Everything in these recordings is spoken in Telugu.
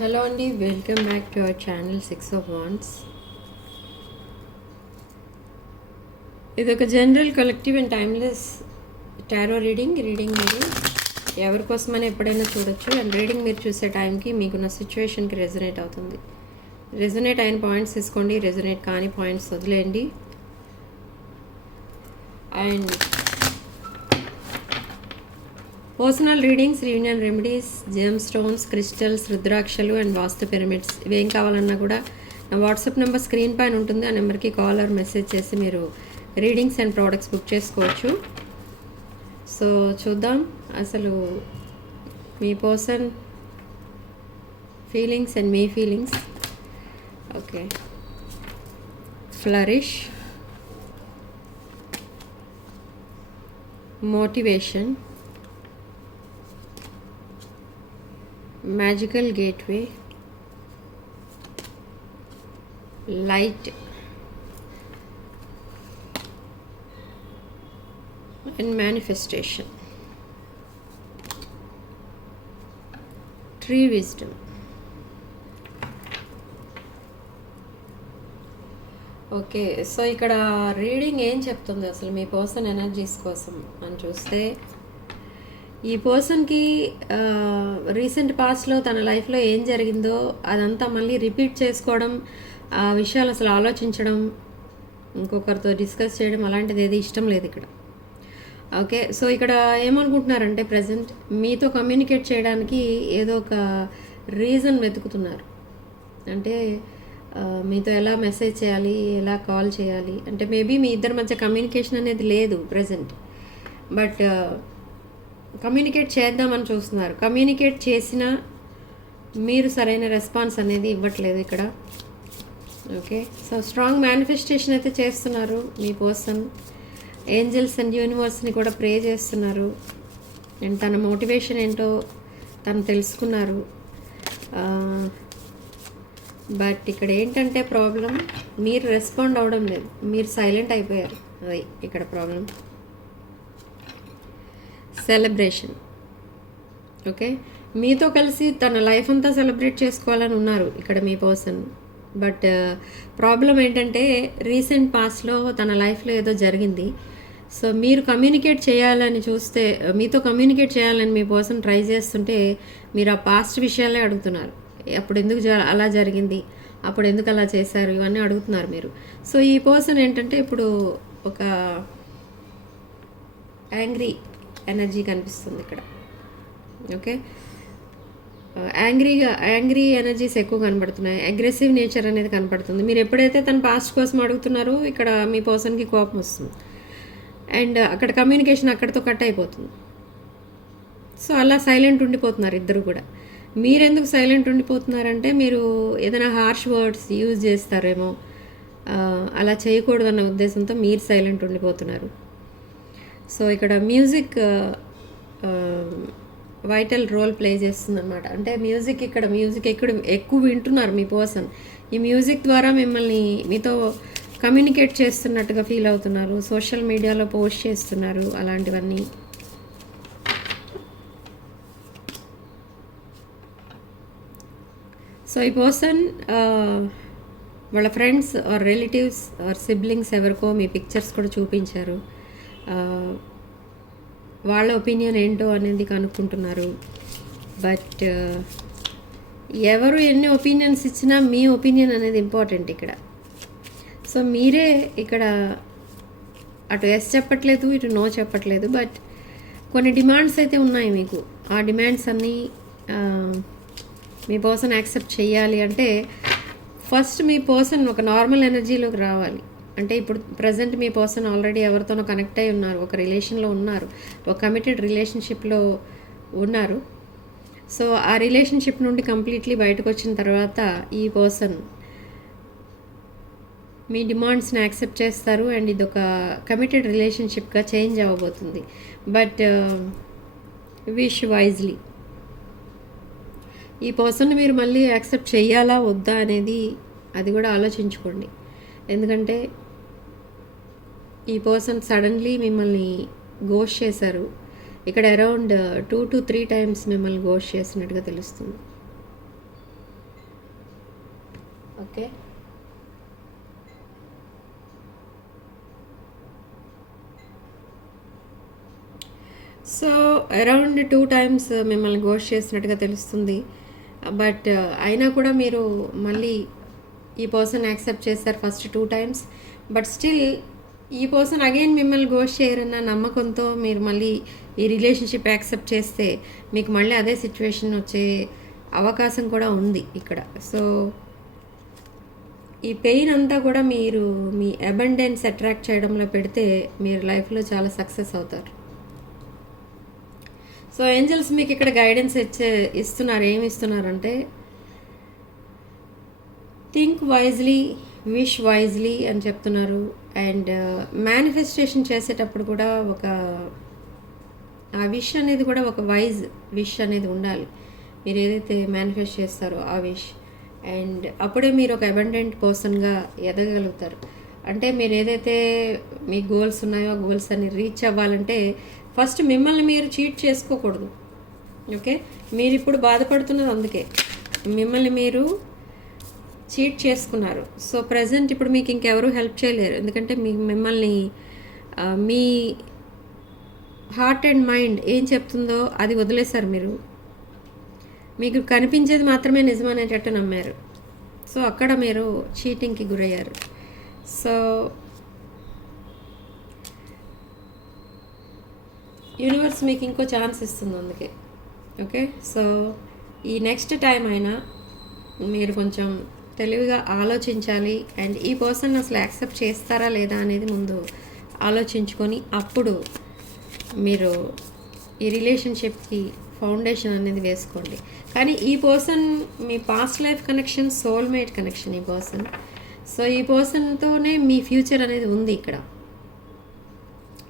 హలో అండి, welcome back to our channel 6 of Wands. ఇది ఒక general collective and timeless tarot reading మీరు ఎవరి కోసమైనా ఎప్పుడైనా చూడొచ్చు. అండ్ రీడింగ్ మీరు చూసే టైంకి మీకున్న సిచ్యువేషన్కి రెజొనేట్ అవుతుంది. రెజొనేట్ అయిన పాయింట్స్ తీసుకోండి, రెజొనేట్ కాని పాయింట్స్ వదిలేయండి. And personal readings, reunion remedies, gem stones, crystals, రుద్రాక్షలు అండ్ వాస్తు పిరమిడ్స్ ఇవేం కావాలన్నా కూడా నా వాట్సాప్ నెంబర్ స్క్రీన్ పైన ఉంటుంది. ఆ నెంబర్కి కాల్ ఆర్ మెసేజ్ చేసి మీరు రీడింగ్స్ అండ్ ప్రోడక్ట్స్ బుక్ చేసుకోవచ్చు. సో చూద్దాం అసలు మీ పర్సన్ ఫీలింగ్స్ అండ్ మీ feelings. Okay, flourish, motivation, magical gateway, light and manifestation, tree wisdom. Okay, so ఇక్కడ రీడింగ్ ఏం చెప్తుంది అసలు మీ పర్సన్ ఎనర్జీస్ కోసం అని చూస్తే, ఈ పర్సన్కి రీసెంట్ పాస్ట్లో తన లైఫ్లో ఏం జరిగిందో అదంతా మళ్ళీ రిపీట్ చేసుకోవడం, ఆ విషయాలు అసలు ఆలోచించడం, ఇంకొకరితో డిస్కస్ చేయడం అలాంటిది ఏది ఇష్టం లేదు ఇక్కడ. ఓకే, సో ఇక్కడ ఏమనుకుంటున్నారంటే ప్రజెంట్ మీతో కమ్యూనికేట్ చేయడానికి ఏదో ఒక రీజన్ వెతుకుతున్నారు. అంటే మీతో ఎలా మెసేజ్ చేయాలి, ఎలా కాల్ చేయాలి, అంటే మేబీ మీ ఇద్దరి మధ్య కమ్యూనికేషన్ అనేది లేదు ప్రజెంట్, బట్ కమ్యూనికేట్ చేద్దామని చూస్తున్నారు. కమ్యూనికేట్ చేసినా మీరు సరైన రెస్పాన్స్ అనేది ఇవ్వట్లేదు ఇక్కడ. ఓకే, సో స్ట్రాంగ్ మేనిఫెస్టేషన్ అయితే చేస్తున్నారు మీ పర్సన్. ఏంజల్స్ అండ్ యూనివర్స్ని కూడా ప్రే చేస్తున్నారు. అండ్ తన మోటివేషన్ ఏంటో తను తెలుసుకున్నారు. బట్ ఇక్కడ ఏంటంటే ప్రాబ్లం, మీరు రెస్పాండ్ అవ్వడం లేదు, మీరు సైలెంట్ అయిపోయారు. అది ఇక్కడ ప్రాబ్లం. సెలబ్రేషన్. ఓకే, మీతో కలిసి తన లైఫ్ అంతా సెలబ్రేట్ చేసుకోవాలని ఉన్నారు ఇక్కడ మీ పర్సన్. బట్ ప్రాబ్లం ఏంటంటే రీసెంట్ పాస్ట్లో తన లైఫ్లో ఏదో జరిగింది. సో మీరు కమ్యూనికేట్ చేయాలని చూస్తే, మీతో కమ్యూనికేట్ చేయాలని మీ పర్సన్ ట్రై చేస్తుంటే మీరు ఆ పాస్ట్ విషయాలే అడుగుతున్నారు. అప్పుడు ఎందుకు అలా జరిగింది, అప్పుడు ఎందుకు అలా చేశారు, ఇవన్నీ అడుగుతున్నారు మీరు. సో ఈ పర్సన్ ఏంటంటే ఇప్పుడు ఒక యాంగ్రీ కనిపిస్తుంది ఇక్కడ. ఓకే, యాంగ్రీ ఎనర్జీస్ ఎక్కువ కనబడుతున్నాయి. అగ్రెసివ్ నేచర్ అనేది కనపడుతుంది. మీరు ఎప్పుడైతే తన పాస్ట్ కోసం అడుగుతున్నారో ఇక్కడ మీ పర్సన్కి కోపం వస్తుంది. అండ్ అక్కడ కమ్యూనికేషన్ అక్కడితో కట్ అయిపోతుంది. సో అలా సైలెంట్ ఉండిపోతున్నారు ఇద్దరు కూడా. మీరెందుకు సైలెంట్ ఉండిపోతున్నారంటే మీరు ఏదైనా హార్ష్ వర్డ్స్ యూజ్ చేస్తారేమో, అలా చేయకూడదు అన్న ఉద్దేశంతో మీరు సైలెంట్ ఉండిపోతున్నారు. సో ఇక్కడ మ్యూజిక్ వైటల్ రోల్ ప్లే చేస్తుంది అనమాట. అంటే మ్యూజిక్ ఎక్కువ వింటున్నారు మీ పర్సన్. ఈ మ్యూజిక్ ద్వారా మిమ్మల్ని మీతో కమ్యూనికేట్ చేస్తున్నట్టుగా ఫీల్ అవుతున్నారు. సోషల్ మీడియాలో పోస్ట్ చేస్తున్నారు అలాంటివన్నీ. సో ఈ పర్సన్ వాళ్ళ friends or relatives or siblings ఎవరికో మీ పిక్చర్స్ కూడా చూపించారు. వాళ్ళ ఒపీనియన్ ఏంటో అనేది కనుక్కుంటున్నారు. బట్ ఎవరు ఎన్ని ఒపీనియన్స్ ఇచ్చినా మీ ఒపీనియన్ అనేది ఇంపార్టెంట్ ఇక్కడ. సో మీరే ఇక్కడ అటు ఎస్ చెప్పట్లేదు, ఇటు నో చెప్పట్లేదు. బట్ కొన్ని డిమాండ్స్ అయితే ఉన్నాయి మీకు. ఆ డిమాండ్స్ అన్నీ మీ పర్సన్ యాక్సెప్ట్ చేయాలి అంటే ఫస్ట్ మీ పర్సన్ ఒక నార్మల్ ఎనర్జీలోకి రావాలి. అంటే ఇప్పుడు ప్రజెంట్ మీ పర్సన్ ఆల్రెడీ ఎవరితోనో కనెక్ట్ అయి ఉన్నారు, ఒక రిలేషన్లో ఉన్నారు, ఒక కమిటెడ్ రిలేషన్షిప్లో ఉన్నారు. సో ఆ రిలేషన్షిప్ నుండి కంప్లీట్లీ బయటకు వచ్చిన తర్వాత ఈ పర్సన్ మీ డిమాండ్స్ని యాక్సెప్ట్ చేస్తారు. అండ్ ఇది ఒక కమిటెడ్ రిలేషన్షిప్గా చేంజ్ అవ్వబోతుంది. But wish wisely. ఈ పర్సన్ని మీరు మళ్ళీ యాక్సెప్ట్ చేయాలా వద్దా అనేది అది కూడా ఆలోచించుకోండి. ఎందుకంటే ఈ పర్సన్ సడన్లీ మిమ్మల్ని గోస్ట్ చేశారు. ఇక్కడ అరౌండ్ 2 to 3 times మిమ్మల్ని గోస్ట్ చేసినట్టుగా తెలుస్తుంది. ఓకే. సో అరౌండ్ 2 టైమ్స్ మిమ్మల్ని గోస్ట్ చేసినట్టుగా తెలుస్తుంది. బట్ అయినా కూడా మీరు మళ్ళీ ఈ పర్సన్ యాక్సెప్ట్ చేస్తారు ఫస్ట్ 2 టైమ్స్. బట్ స్టిల్ ఈ పర్సన్ అగైన్ మిమ్మల్ని గోస్ట్ చేయరన్న నమ్మకంతో మీరు మళ్ళీ ఈ రిలేషన్షిప్ యాక్సెప్ట్ చేస్తే మీకు మళ్ళీ అదే సిచ్యువేషన్ వచ్చే అవకాశం కూడా ఉంది ఇక్కడ. సో ఈ పెయిన్ అంతా కూడా మీరు మీ అబండెన్స్ అట్రాక్ట్ చేయడంలో పెడితే మీరు లైఫ్లో చాలా సక్సెస్ అవుతారు. సో ఏంజల్స్ మీకు ఇక్కడ గైడెన్స్ ఇస్తున్నారు. ఏమి ఇస్తున్నారంటే థింక్ వైజ్లీ, విష్ వైజ్లీ అని చెప్తున్నారు. అండ్ మేనిఫెస్టేషన్ చేసేటప్పుడు కూడా ఆ విష్ అనేది కూడా ఒక వైజ్ విష్ అనేది ఉండాలి. మీరు ఏదైతే మేనిఫెస్ట్ చేస్తారో ఆ విష్, అండ్ అప్పుడే మీరు ఒక అబండెంట్ పర్సన్గా ఎదగలుగుతారు. అంటే మీరు ఏదైతే మీ గోల్స్ ఉన్నాయో ఆ గోల్స్ అన్ని రీచ్ అవ్వాలంటే ఫస్ట్ మిమ్మల్ని మీరు చీట్ చేసుకోకూడదు. ఓకే, మీరు ఇప్పుడు బాధపడుతున్నది అందుకే మిమ్మల్ని మీరు చీట్ చేసుకున్నారు. సో ప్రజెంట్ ఇప్పుడు మీకు ఇంకెవరూ హెల్ప్ చేయలేరు. ఎందుకంటే మిమ్మల్ని మీ హార్ట్ అండ్ మైండ్ ఏం చెప్తుందో అది వదిలేశారు. మీరు మీకు కనిపించేది మాత్రమే నిజమనేటట్టు నమ్మారు. సో అక్కడ మీరు చీటింగ్కి గురయ్యారు. సో యూనివర్స్ మీకు ఇంకో ఛాన్స్ ఇస్తుంది అందుకే. ఓకే, సో ఈ నెక్స్ట్ టైం అయినా మీరు కొంచెం తెలివిగా ఆలోచించాలి. అండ్ ఈ పర్సన్ అసలు యాక్సెప్ట్ చేస్తారా లేదా అనేది ముందు ఆలోచించుకొని అప్పుడు మీరు ఈ రిలేషన్షిప్కి ఫౌండేషన్ అనేది వేసుకోండి. కానీ ఈ పర్సన్ మీ past life connection, soulmate connection ఈ పర్సన్. సో ఈ పర్సన్తోనే మీ ఫ్యూచర్ అనేది ఉంది ఇక్కడ.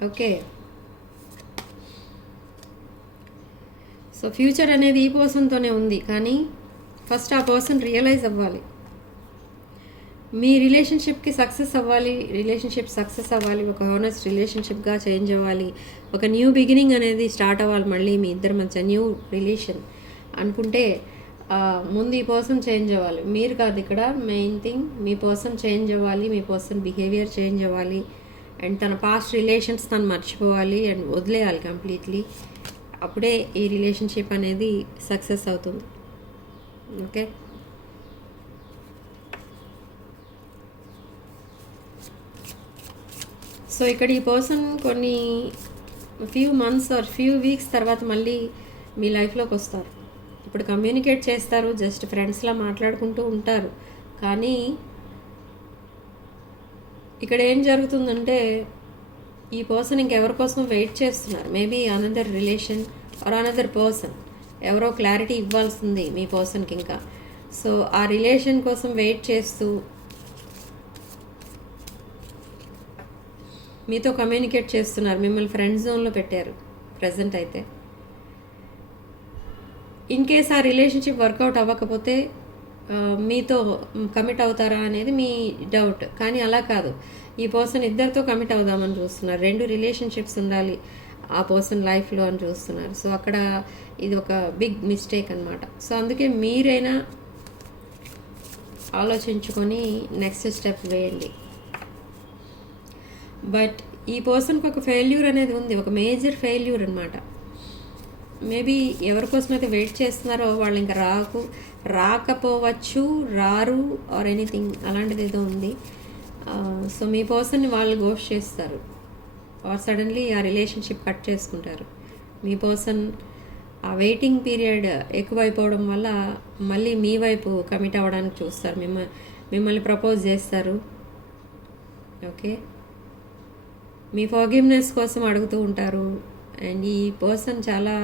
ఓకే, సో ఫ్యూచర్ అనేది ఈ పర్సన్తోనే ఉంది. కానీ ఫస్ట్ ఆ పర్సన్ రియలైజ్ అవ్వాలి, మీ రిలేషన్షిప్కి సక్సెస్ అవ్వాలి, రిలేషన్షిప్ సక్సెస్ అవ్వాలి, ఒక హానెస్ట్ రిలేషన్షిప్గా చేంజ్ అవ్వాలి, ఒక న్యూ బిగినింగ్ అనేది స్టార్ట్ అవ్వాలి మళ్ళీ మీ ఇద్దరి మధ్య న్యూ రిలేషన్ అనుకుంటే ముందు ఈ పర్సన్ చేంజ్ అవ్వాలి. మీరు కాదు ఇక్కడ మెయిన్ థింగ్, మీ పర్సన్ చేంజ్ అవ్వాలి, మీ పర్సన్ బిహేవియర్ చేంజ్ అవ్వాలి. అండ్ తన పాస్ట్ రిలేషన్స్ తను మర్చిపోవాలి అండ్ వదిలేయాలి కంప్లీట్లీ. అప్పుడే ఈ రిలేషన్షిప్ అనేది సక్సెస్ అవుతుంది. ఓకే, సో ఇక్కడ ఈ పర్సన్ కొన్ని few months or few weeks తర్వాత మళ్ళీ మీ లైఫ్లోకి వస్తారు. ఇప్పుడు కమ్యూనికేట్ చేస్తారు, జస్ట్ ఫ్రెండ్స్లా మాట్లాడుకుంటూ ఉంటారు. కానీ ఇక్కడ ఏం జరుగుతుందంటే ఈ పర్సన్ ఇంకెవరి కోసం వెయిట్ చేస్తున్నారు. Maybe another relation or another person, ఎవరో క్లారిటీ ఇవ్వాల్సింది మీ పర్సన్కి ఇంకా. సో ఆ రిలేషన్ కోసం వెయిట్ చేస్తూ మీతో కమ్యూనికేట్ చేస్తున్నారు, మిమ్మల్ని ఫ్రెండ్ జోన్లో పెట్టారు ప్రజెంట్. అయితే ఇన్ కేస్ ఆ రిలేషన్షిప్ వర్కౌట్ అవ్వకపోతే మీతో కమిట్ అవుతారా అనేది మీ డౌట్. కానీ అలా కాదు, ఈ పర్సన్ ఇద్దరితో కమిట్ అవుదామని చూస్తున్నారు. 2 రిలేషన్షిప్స్ ఉండాలి ఆ పర్సన్ లైఫ్లో అని చూస్తున్నారు. సో అక్కడ ఇది ఒక బిగ్ మిస్టేక్ అనమాట. సో అందుకే మీరైనా ఆలోచించుకొని నెక్స్ట్ స్టెప్ వేయండి. బట్ ఈ పర్సన్కి ఒక ఫెయిల్యూర్ అనేది ఉంది, ఒక మేజర్ ఫెయిల్యూర్ అనమాట. మేబీ ఎవరి కోసం అయితే వెయిట్ చేస్తున్నారో వాళ్ళు ఇంకా రాకపోవచ్చు, రారు ఆర్ ఎనీథింగ్ అలాంటిది ఏదో ఉంది. సో మీ పర్సన్ని వాళ్ళు గోస్ట్ చేస్తారు ఆర్ సడన్లీ ఆ రిలేషన్షిప్ కట్ చేసుకుంటారు. మీ పర్సన్ ఆ వెయిటింగ్ పీరియడ్ ఎక్కువైపోవడం వల్ల మళ్ళీ మీ వైపు కమిట్ అవ్వడానికి చూస్తారు, మిమ్మల్ని ప్రపోజ్ చేస్తారు. ఓకే, మీ ఫర్గివ్నెస్ కోసం అడుగుతూ ఉంటారు. అండ్ ఈ పర్సన్ చాలా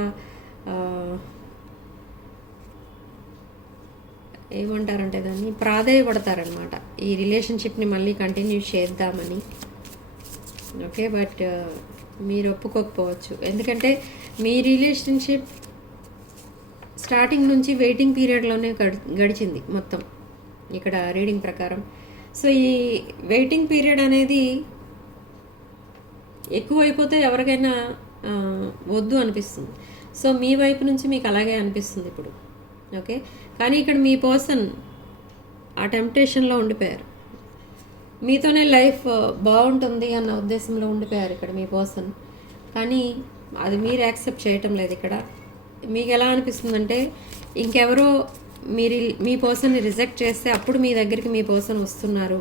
ఏమంటారంటే దాన్ని ప్రాధేయపడతారనమాట ఈ రిలేషన్షిప్ని మళ్ళీ కంటిన్యూ చేద్దామని. ఓకే, బట్ మీరు ఒప్పుకోకపోవచ్చు. ఎందుకంటే మీ రిలేషన్షిప్ స్టార్టింగ్ నుంచి వెయిటింగ్ పీరియడ్లోనే గడిచింది మొత్తం ఇక్కడ రీడింగ్ ప్రకారం. సో ఈ వెయిటింగ్ పీరియడ్ అనేది ఎక్కువైపోతే ఎవరికైనా వద్దు అనిపిస్తుంది. సో మీ వైపు నుంచి మీకు అలాగే అనిపిస్తుంది ఇప్పుడు. ఓకే, కానీ ఇక్కడ మీ పర్సన్ ఆ టెంప్టేషన్లో ఉండిపోయారు. మీతోనే లైఫ్ బాగుంటుంది అన్న ఉద్దేశంలో ఉండిపోయారు ఇక్కడ మీ పర్సన్. కానీ అది మీరు యాక్సెప్ట్ చేయటం లేదు ఇక్కడ. మీకు ఎలా అనిపిస్తుందంటే ఇంకెవరో మీరు మీ పర్సన్ని రిజెక్ట్ చేస్తే అప్పుడు మీ దగ్గరికి మీ పర్సన్ వస్తున్నారు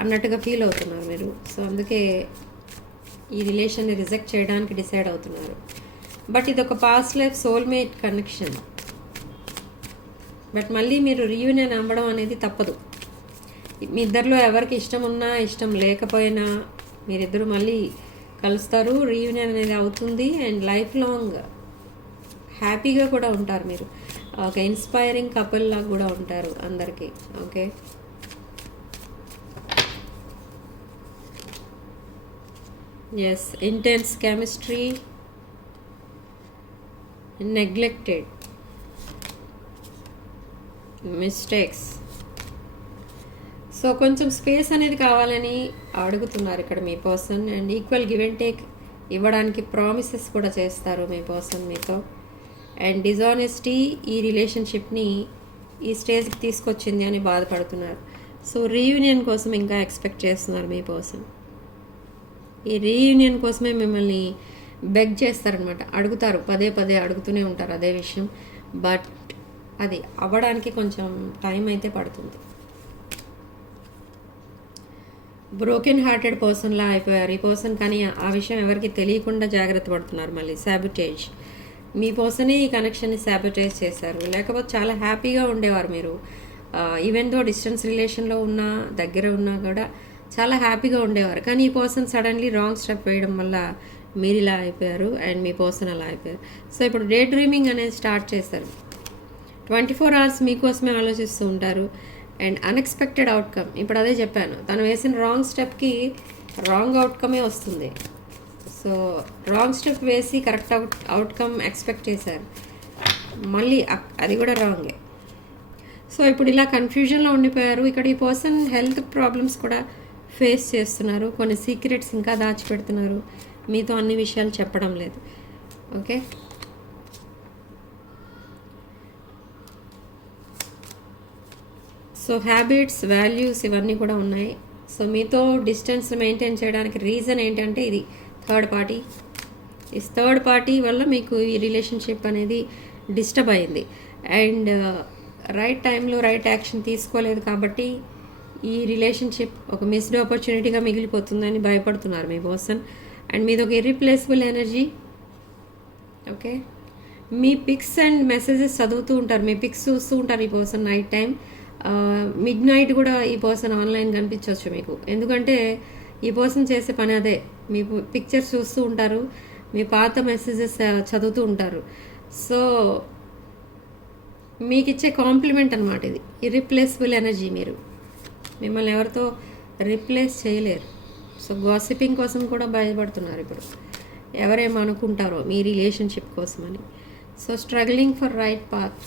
అన్నట్టుగా ఫీల్ అవుతున్నారు మీరు. సో అందుకే ఈ రిలేషన్ని రిజెక్ట్ చేయడానికి డిసైడ్ అవుతున్నారు. బట్ ఇది ఒక past life soulmate connection. But మళ్ళీ మీరు రీయూనియన్ అవ్వడం అనేది తప్పదు. మీ ఇద్దరిలో ఎవరికి ఇష్టం ఉన్నా ఇష్టం లేకపోయినా మీరిద్దరూ మళ్ళీ కలుస్తారు, రీయూనియన్ అనేది అవుతుంది. అండ్ లైఫ్ లాంగ్ హ్యాపీగా కూడా ఉంటారు. మీరు ఒక ఇన్స్పైరింగ్ కపుల్ లాగా కూడా ఉంటారు అందరికీ. Okay, yes, intense chemistry, neglected, mistakes. So కొంచెం స్పేస్ అనేది కావాలని అడుగుతున్నారు ఇక్కడ మీ person. And equal give and take ఇవ్వడానికి ప్రామిసెస్ కూడా చేస్తారు మీ పర్సన్ మీతో. అండ్ డిజానెస్టీ ఈ రిలేషన్షిప్ని ఈ స్టేజ్కి తీసుకొచ్చింది అని బాధపడుతున్నారు. సో రీయూనియన్ కోసం ఇంకా ఎక్స్పెక్ట్ చేస్తున్నారు మీ పర్సన్. ఈ రీయూనియన్ కోసమే మిమ్మల్ని బెగ్ చేస్తారనమాట, అడుగుతారు, పదే పదే అడుగుతూనే ఉంటారు అదే విషయం. బట్ అది అవ్వడానికి కొంచెం టైం అయితే పడుతుంది. బ్రోకెన్ హార్టెడ్ పర్సన్లా అయిపోయారు ఈ పర్సన్. కానీ ఆ విషయం ఎవరికి తెలియకుండా జాగ్రత్త పడుతున్నారు. మళ్ళీ సాబిటేజ్, మీ పర్సనే ఈ కనెక్షన్ని సాబిటేజ్ చేశారు. లేకపోతే చాలా హ్యాపీగా ఉండేవారు మీరు. ఈవెన్ దో డిస్టెన్స్ రిలేషన్లో ఉన్నా దగ్గర ఉన్నా కూడా చాలా హ్యాపీగా ఉండేవారు. కానీ ఈ పర్సన్ సడన్లీ రాంగ్ స్టెప్ వేయడం వల్ల మీరు ఇలా అయిపోయారు అండ్ మీ పర్సన్ అలా అయిపోయారు. సో ఇప్పుడు డే డ్రీమింగ్ అనేది స్టార్ట్ చేశారు. 24 hours మీకోసమే ఆలోచిస్తూ ఉంటారు. అండ్ అన్ఎక్స్పెక్టెడ్ అవుట్కమ్, ఇప్పుడు అదే చెప్పాను, తను వేసిన రాంగ్ స్టెప్కి రాంగ్ అవుట్కమే వస్తుంది. సో రాంగ్ స్టెప్ వేసి కరెక్ట్ అవుట్కమ్ ఎక్స్పెక్ట్ చేశారు, మళ్ళీ అది కూడా రాంగే. సో ఇప్పుడు ఇలా కన్ఫ్యూజన్లో ఉండిపోయారు. ఇక్కడ ఈ పర్సన్ హెల్త్ ప్రాబ్లమ్స్ కూడా ఫేస్ చేస్తున్నారు. కొన్ని సీక్రెట్స్ ఇంకా దాచిపెడుతున్నారు, మీతో అన్ని విషయాలు చెప్పడం లేదు. ఓకే, సో హ్యాబిట్స్, వాల్యూస్ ఇవన్నీ కూడా ఉన్నాయి. సో మీతో డిస్టెన్స్ మెయింటైన్ చేయడానికి రీజన్ ఏంటంటే ఇది థర్డ్ పార్టీ. ఈ థర్డ్ పార్టీ వల్ల మీకు ఈ రిలేషన్షిప్ అనేది డిస్టర్బ్ అయింది. అండ్ రైట్ టైంలో రైట్ యాక్షన్ తీసుకోలేదు కాబట్టి ఈ రిలేషన్షిప్ ఒక మిస్డ్ ఆపర్చునిటీగా మిగిలిపోతుందని భయపడుతున్నారు మీ పర్సన్. అండ్ మీది ఒక ఇర్రిప్లేసబుల్ ఎనర్జీ. ఓకే, మీ పిక్స్ అండ్ మెసేజెస్ చదువుతూ ఉంటారు, మీ పిక్స్ చూస్తూ ఉంటారు ఈ person night time. Midnight కూడా ఈ పర్సన్ ఆన్లైన్ కనిపించవచ్చు మీకు. ఎందుకంటే ఈ పర్సన్ చేసే పని అదే, మీ పిక్చర్స్ చూస్తూ ఉంటారు, మీ పాత మెసేజెస్ చదువుతూ ఉంటారు. సో మీకు ఇచ్చే కాంప్లిమెంట్ అనమాట ఇది, ఇర్రిప్లేసబుల్ ఎనర్జీ. మీరు మిమ్మల్ని ఎవరితో రిప్లేస్ చేయలేరు. సో గాసిపింగ్ కోసం కూడా భయపడుతున్నారు ఇప్పుడు, ఎవరేమనుకుంటారో మీ రిలేషన్షిప్ కోసమని. So struggling for right path,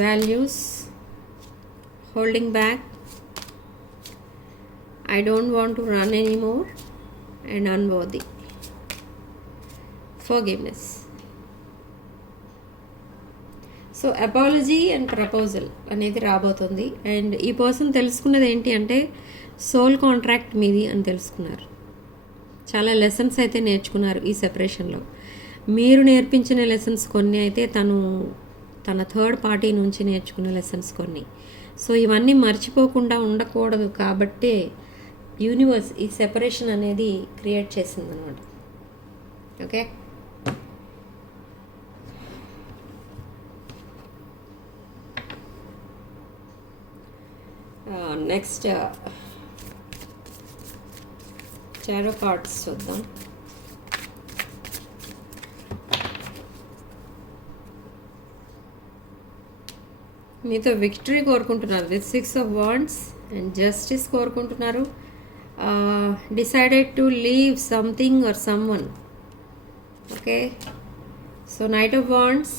values, holding back, I don't want to run anymore, and unworthy, forgiveness. So apology and proposal అనేది రాబోతుంది. అండ్ ఈ పర్సన్ తెలుసుకున్నది ఏంటి అంటే సోల్ కాంట్రాక్ట్ మీది అని తెలుసుకున్నారు. చాలా లెసన్స్ అయితే నేర్చుకున్నారు ఈ సెపరేషన్లో. మీరు నేర్పించిన లెసన్స్ కొన్ని అయితే తన థర్డ్ పార్టీ నుంచి నేర్చుకున్న లెసన్స్ కొన్ని. సో ఇవన్నీ మర్చిపోకుండా ఉండకూడదు కాబట్టే యూనివర్స్ ఈ సెపరేషన్ అనేది క్రియేట్ చేసింది అనమాట. ఓకే, నెక్స్ట్ టారో కార్డ్స్ చూద్దాం. మీతో విక్టరీ కోరుకుంటున్నారు with 6 of Wands and justice కోరుకుంటున్నారు. Decided to leave something or someone. Okay, so knight of wands,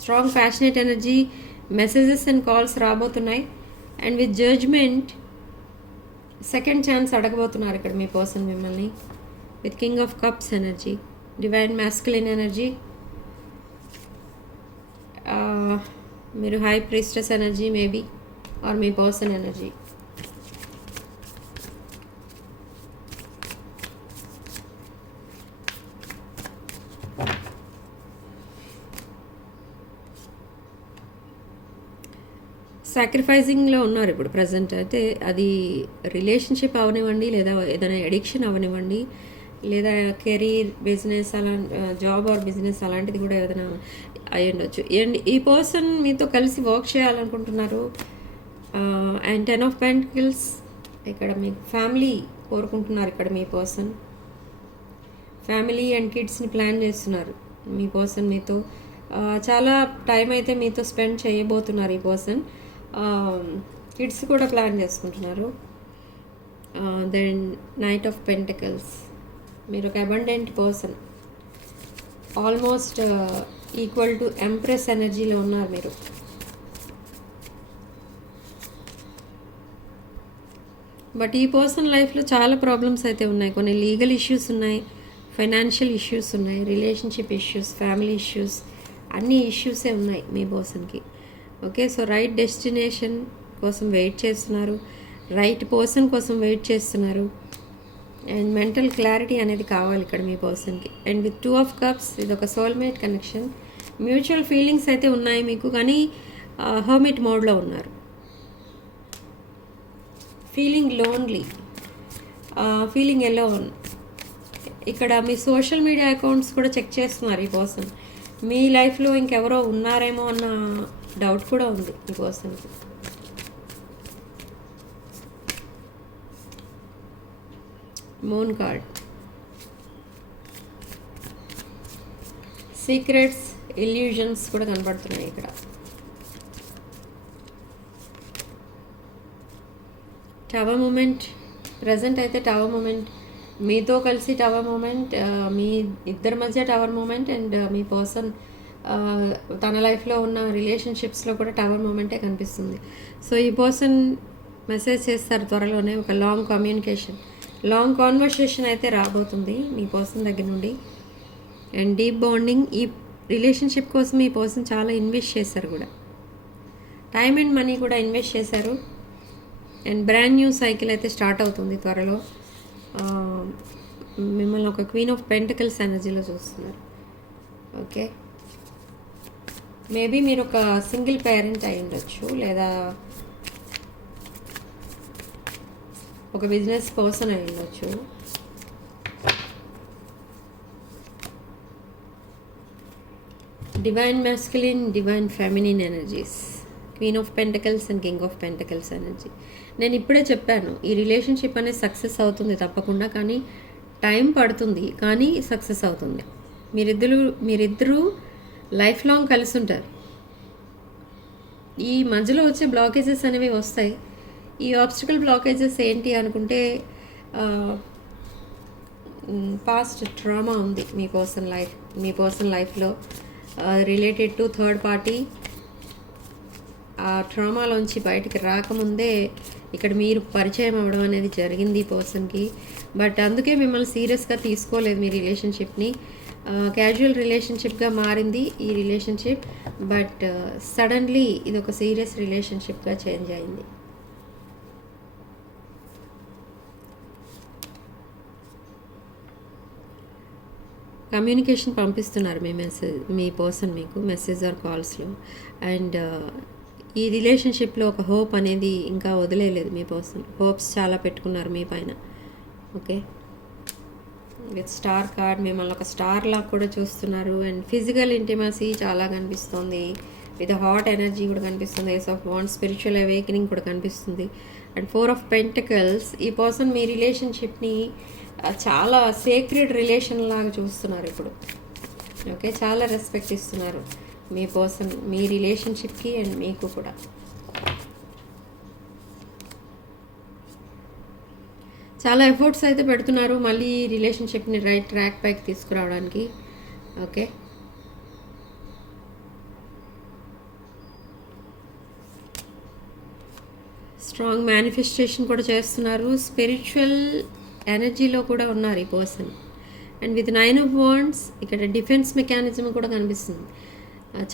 strong passionate energy, messages and calls రాబోతున్నాయి. And with judgement second chance అడగబోతున్నారు ఇక్కడ మీ పర్సన్ మిమ్మల్ని. With king of cups energy, divine masculine energy, మీరు high priestess energy maybe, or మీ పర్సన్ ఎనర్జీ. సాక్రిఫైజింగ్లో ఉన్నారు ఇప్పుడు ప్రజెంట్. అయితే అది రిలేషన్షిప్ అవనివ్వండి, లేదా ఏదైనా ఎడిక్షన్ అవనివ్వండి, లేదా కెరీర్, బిజినెస్, అలా జాబ్ ఆర్ బిజినెస్ అలాంటిది కూడా ఏదైనా అయి ఉండొచ్చు. అండ్ ఈ పర్సన్ మీతో కలిసి వర్క్ చేయాలనుకుంటున్నారు. అండ్ 10 of Pentacles ఇక్కడ మీ ఫ్యామిలీ కోరుకుంటున్నారు. ఇక్కడ మీ పర్సన్ ఫ్యామిలీ అండ్ కిడ్స్ని ప్లాన్ చేస్తున్నారు. మీ పర్సన్ మీతో చాలా టైం అయితే మీతో స్పెండ్ చేయబోతున్నారు. ఈ పర్సన్ కిడ్స్ కూడా ప్లాన్ చేసుకుంటున్నారు. దెన్ నైట్ ఆఫ్ పెంటికల్స్, మీరు ఒక abundant person, almost equal to empress ఎనర్జీలో ఉన్నారు మీరు. బట్ ఈ పర్సన్ లైఫ్లో చాలా ప్రాబ్లమ్స్ అయితే ఉన్నాయి. కొన్ని లీగల్ ఇష్యూస్ ఉన్నాయి, ఫైనాన్షియల్ ఇష్యూస్ ఉన్నాయి, రిలేషన్షిప్ ఇష్యూస్, ఫ్యామిలీ ఇష్యూస్, అన్ని ఇష్యూసే ఉన్నాయి మీ పర్సన్కి. ఓకే, సో రైట్ డెస్టినేషన్ కోసం వెయిట్ చేస్తున్నారు, రైట్ పర్సన్ కోసం వెయిట్ చేస్తున్నారు. అండ్ మెంటల్ క్లారిటీ అనేది కావాలి ఇక్కడ మీ పర్సన్కి. అండ్ విత్ 2 of Cups, ఇది ఒక సోల్మేట్ కనెక్షన్. మ్యూచువల్ ఫీలింగ్స్ అయితే ఉన్నాయి మీకు, కానీ హర్మిట్ మోడ్లో ఉన్నారు. Feeling lonely, feeling alone. ఇక్కడ మీ సోషల్ మీడియా అకౌంట్స్ కూడా చెక్ చేస్తున్నారు ఈ పర్సన్. మీ లైఫ్లో ఇంకెవరో ఉన్నారేమో అన్న డౌట్ కూడా ఉంది ఈ పర్సన్కి. మూన్ కార్డ్, సీక్రెట్స్, ఇల్యూజన్స్ కూడా కనపడుతున్నాయి ఇక్కడ. టవర్ మూమెంట్ ప్రజెంట్ అయితే టవర్ మూమెంట్ మీతో కలిసి టవర్ మూమెంట్, మీ ఇద్దరి మధ్య టవర్ మూమెంట్. అండ్ మీ పర్సన్ తన లైఫ్లో ఉన్న రిలేషన్షిప్స్లో కూడా టవర్ మూమెంటే కనిపిస్తుంది. సో ఈ పర్సన్ మెసేజ్ చేస్తారు త్వరలోనే. ఒక లాంగ్ కమ్యూనికేషన్, లాంగ్ కాన్వర్సేషన్ అయితే రాబోతుంది మీ పర్సన్ దగ్గర నుండి. And deep bonding. ఈ రిలేషన్షిప్ కోసం ఈ పర్సన్ చాలా ఇన్వెస్ట్ చేశారు కూడా, టైం అండ్ మనీ కూడా ఇన్వెస్ట్ చేశారు. అండ్ బ్రాండ్ న్యూ సైకిల్ అయితే స్టార్ట్ అవుతుంది త్వరలో. మిమ్మల్ని ఒక క్వీన్ ఆఫ్ పెంటికల్స్ ఎనర్జీలో చూస్తున్నారు. ఓకే, మేబీ మీరు ఒక సింగిల్ పేరెంట్ అయి ఉండొచ్చు, లేదా ఒక బిజినెస్ పర్సన్ అయి ఉండొచ్చు. Divine masculine, divine feminine energies, queen of pentacles and king of pentacles energy. నేను ఇప్పుడే చెప్పాను, ఈ రిలేషన్షిప్ అనేది సక్సెస్ అవుతుంది తప్పకుండా, కానీ టైం పడుతుంది, కానీ సక్సెస్ అవుతుంది. మీరిద్దరూ లైఫ్ లాంగ్ కలిసి ఉంటారు. ఈ మధ్యలో వచ్చే బ్లాకేజెస్ అనేవి వస్తాయి. ఈ ఆబ్స్టికల్ బ్లాకేజెస్ ఏంటి అనుకుంటే, పాస్ట్ ట్రామా ఉంది మీ పర్సన్ లైఫ్లో రిలేటెడ్ టు థర్డ్ పార్టీ. ఆ ట్రామాలోంచి బయటికి రాకముందే ఇక్కడ మీరు పరిచయం అవ్వడం అనేది జరిగింది ఈ పర్సన్కి. బట్ అందుకే మిమ్మల్ని సీరియస్గా తీసుకోలేదు మీ రిలేషన్షిప్ని. క్యాజువల్ రిలేషన్షిప్గా మారింది ఈ రిలేషన్షిప్. బట్ సడన్లీ ఇది ఒక సీరియస్ రిలేషన్షిప్గా చేంజ్ అయింది. కమ్యూనికేషన్ పంపిస్తున్నారు మీ పర్సన్ మీకు మెసేజ్ ఆర్ కాల్స్లో. అండ్ ఈ రిలేషన్షిప్లో ఒక హోప్ అనేది ఇంకా వదిలేయలేదు మీ పర్సన్. హోప్స్ చాలా పెట్టుకున్నారు మీ పైన. ఓకే, విత్ స్టార్ కార్డ్ మిమ్మల్ని ఒక స్టార్ లాగా కూడా చూస్తున్నారు. అండ్ ఫిజికల్ ఇంటిమసీ చాలా కనిపిస్తుంది, విత్ హాట్ ఎనర్జీ కూడా కనిపిస్తుంది. Ace of wands, spiritual awakening కూడా కనిపిస్తుంది. అండ్ 4 of Pentacles, ఈ పర్సన్ మీ రిలేషన్షిప్ని చాలా సేక్రెడ్ రిలేషన్ లాగా చూస్తున్నారు ఇప్పుడు. ఓకే, చాలా రెస్పెక్ట్ ఇస్తున్నారు మీ పర్సన్ మీ రిలేషన్షిప్కి అండ్ మీకు కూడా. చాలా ఎఫర్ట్స్ అయితే పెడుతున్నారు మళ్ళీ రిలేషన్షిప్ని రైట్ ట్రాక్ పైకి తీసుకురావడానికి. ఓకే, స్ట్రాంగ్ మేనిఫెస్టేషన్ కూడా చేస్తున్నారు. స్పిరిచువల్ ఎనర్జీలో కూడా ఉన్నారు ఈ person. And with 9 of Wands ఇక్కడ డిఫెన్స్ మెకానిజం కూడా కనిపిస్తుంది.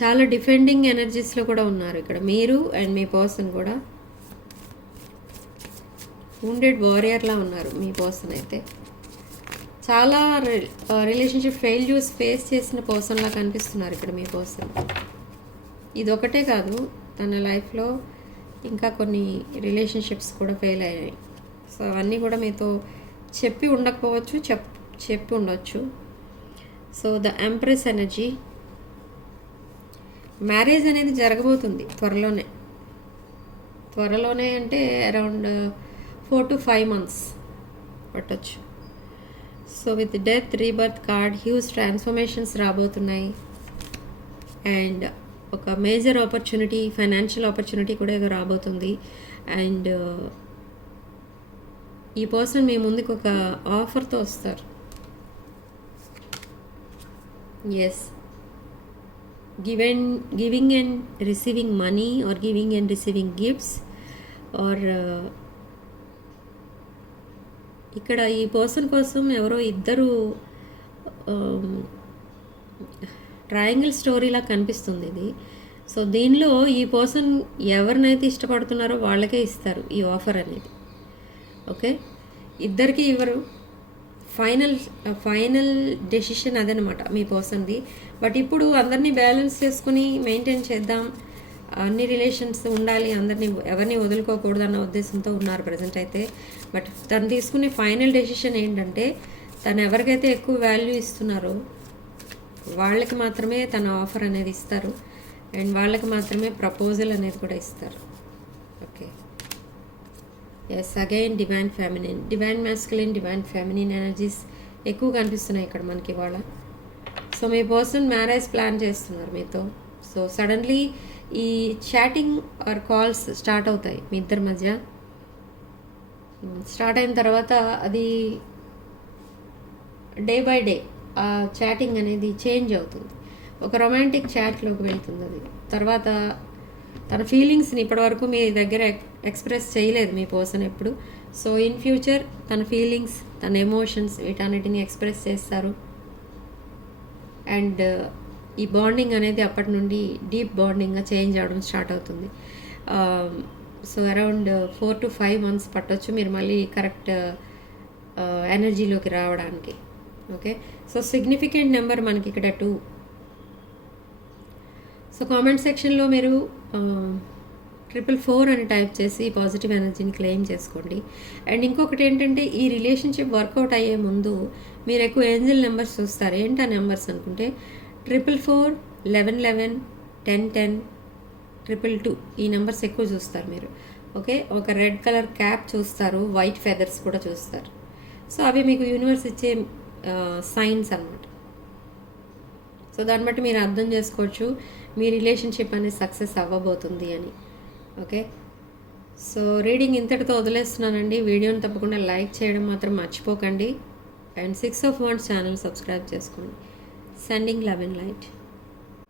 చాలా డిఫెండింగ్ ఎనర్జీస్లో కూడా ఉన్నారు ఇక్కడ మీరు అండ్ మీ పర్సన్ కూడా. wounded వారియర్లా ఉన్నారు మీ పర్సన్ అయితే. చాలా రిలేషన్షిప్ ఫెయిల్యూర్స్ ఫేస్ చేసిన పర్సన్లా కనిపిస్తున్నారు ఇక్కడ మీ పర్సన్. ఇదొకటే కాదు, తన లైఫ్లో ఇంకా కొన్ని రిలేషన్షిప్స్ కూడా ఫెయిల్ అయ్యాయి. సో అవన్నీ కూడా మీతో చెప్పి ఉండకపోవచ్చు, చెప్పి ఉండొచ్చు. So the empress energy, marriage అనేది జరగబోతుంది త్వరలోనే అంటే అరౌండ్ 4 to 5 months పట్టొచ్చు. So with death, rebirth card, huge transformations రాబోతున్నాయి. అండ్ ఒక మేజర్ ఆపర్చునిటీ, ఫైనాన్షియల్ ఆపర్చునిటీ కూడా ఏదో రాబోతుంది. అండ్ ఈ పర్సన్ మీ ముందుకు ఒక ఆఫర్తో వస్తారు. Yes, giving and receiving money or giving and receiving gifts or ఇక్కడ ఈ పర్సన్ కోసం ఎవరో ఇద్దరు ట్రయాంగిల్ స్టోరీలా కనిపిస్తుంది ఇది. సో దీనిలో ఈ పర్సన్ ఎవరినైతే ఇష్టపడుతున్నారో వాళ్ళకే ఇస్తారు ఈ ఆఫర్ అనేది. ఓకే, ఇద్దరికి ఇవ్వరు. ఫైనల్ డెసిషన్ అదనమాట మీ పర్సన్ది. బట్ ఇప్పుడు అందరినీ బ్యాలెన్స్ చేసుకుని మెయింటైన్ చేద్దాం, అన్ని రిలేషన్స్ ఉండాలి, ఎవరిని వదులుకోకూడదు అన్న ఉద్దేశంతో ఉన్నారు ప్రజెంట్ అయితే. బట్ తను తీసుకునే ఫైనల్ డెసిషన్ ఏంటంటే, తను ఎవరికైతే ఎక్కువ వాల్యూ ఇస్తున్నారో వాళ్ళకి మాత్రమే తన ఆఫర్ అనేది ఇస్తారు. అండ్ వాళ్ళకి మాత్రమే ప్రపోజల్ అనేది కూడా ఇస్తారు. Okay, yes, again divine feminine, divine masculine, divine feminine energies ఎక్కువ కనిపిస్తున్నాయి ఇక్కడ మనకి ఇవాళ. సో మీ పర్సన్ మ్యారేజ్ ప్లాన్ చేస్తున్నారు మీతో. సో సడన్లీ ఈ చాటింగ్ ఆర్ కాల్స్ స్టార్ట్ అవుతాయి మీ ఇద్దరి మధ్య. స్టార్ట్ అయిన తర్వాత అది డే బై డే ఆ చాటింగ్ అనేది చేంజ్ అవుతుంది, ఒక రొమాంటిక్ చాట్లోకి వెళ్తుంది. అది తర్వాత తన ఫీలింగ్స్ని ఇప్పటివరకు మీ దగ్గర ఎక్స్ప్రెస్ చేయలేదు మీ పర్సన్ ఎప్పుడు. సో ఇన్ ఫ్యూచర్ తన ఫీలింగ్స్, తన ఎమోషన్స్ వీటన్నిటిని ఎక్స్ప్రెస్ చేస్తారు. అండ్ ఈ బాండింగ్ అనేది అప్పటి నుండి డీప్ బాండింగ్గా చేంజ్ అవ్వడం స్టార్ట్ అవుతుంది. సో అరౌండ్ 4 to 5 months పట్టొచ్చు మీరు మళ్ళీ కరెక్ట్ ఎనర్జీలోకి రావడానికి. ఓకే, సో సిగ్నిఫికెంట్ నెంబర్ మనకి ఇక్కడ 2. సో కామెంట్ సెక్షన్లో మీరు 444 అని టైప్ చేసి పాజిటివ్ ఎనర్జీని క్లెయిమ్ చేసుకోండి. అండ్ ఇంకొకటి ఏంటంటే, ఈ రిలేషన్షిప్ వర్కౌట్ అయ్యే ముందు మీరు ఎక్కువ ఏంజల్ నెంబర్స్ చూస్తారు. ఏంటి ఆ నెంబర్స్ అనుకుంటే 444, 1111, 1010, 222 ఈ నెంబర్స్ ఎక్కువ చూస్తారు మీరు. ఓకే, ఒక రెడ్ కలర్ క్యాప్ చూస్తారు, వైట్ ఫెదర్స్ కూడా చూస్తారు. సో అవి మీకు యూనివర్స్ ఇచ్చే సైన్స్ అన్నమాట. సో దాన్ని బట్టి మీరు అర్థం చేసుకోవచ్చు మీ రిలేషన్షిప్ అనేది సక్సెస్ అవ్వబోతుంది అని. ఓకే, సో రీడింగ్ ఇంతటితో వదిలేస్తున్నానండి. వీడియోని తప్పకుండా లైక్ చేయడం మాత్రం మర్చిపోకండి. And 6 of Wands channel subscribe చేసుకోండి. Sending love and light.